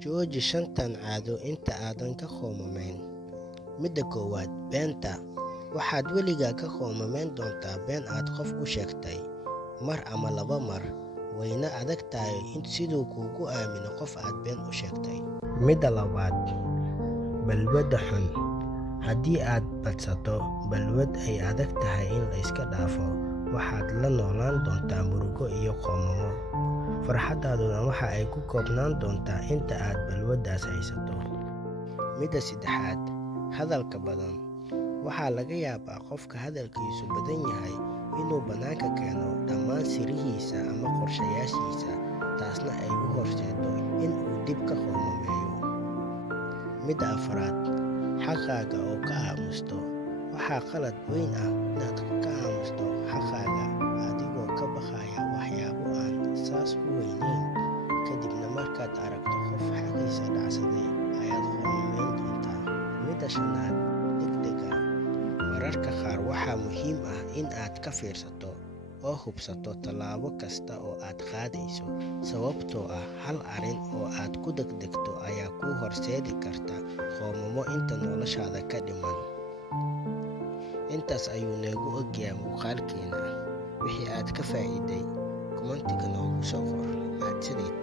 Jooji shantan caado inta aadan ka qoomamayn. Midda koowaad, beenta. Waxaad weligaa ka qoomamayn doontaa been aad qof u sheegtay mar ama 2 mar, wayna adag tahay siduu kuugu aamino qof aad been u sheegtay. Midda labaad, balwadda xun. Haddii aad badsato balwad ay adag tahay in la iska dhaafo, waxaad la noolaan doontaa murugo iyo qoomamo. Farxaddaaduna waxa ay ku koobnaan doontaa inta aad balwaddaas haysato. Midda saddexaad, hadalka badan. Waxaa laga yaabaa qofka hadalkiisu badan yahay inuu bannaanka keeno dhammaan sirihiisa ama qorshayaashiisa, taasna ay u horseedo in uu dib ka qoomameeyo. Midda afraad, xaqaaga oo ka aamusto. Waxaa qalad weyn ah inaad ka aamusto xaqaaga adigoo ka baqaya waxyaabo aan saas u weynayn, kadibna markaad aragto qof xaqiisa dhacsaday ayaad qoomamayn doontaa. Midda shanaad, degdega. Mararka qaar waxaa muhiim ah in aad ka fiirsato oo hubsato tallaabo kasta oo aad qaadayso, sababtoo ah hal arrin oo aad ku degdegto ayaa kuu horseedi karta qoomamo inta noloshaada ka dhiman. Intaas ayuu noogu ogyahay muuqaalkeena. Wixii aad ka faa'iiday, kommentiga noogu soo qor. Mahadsanid.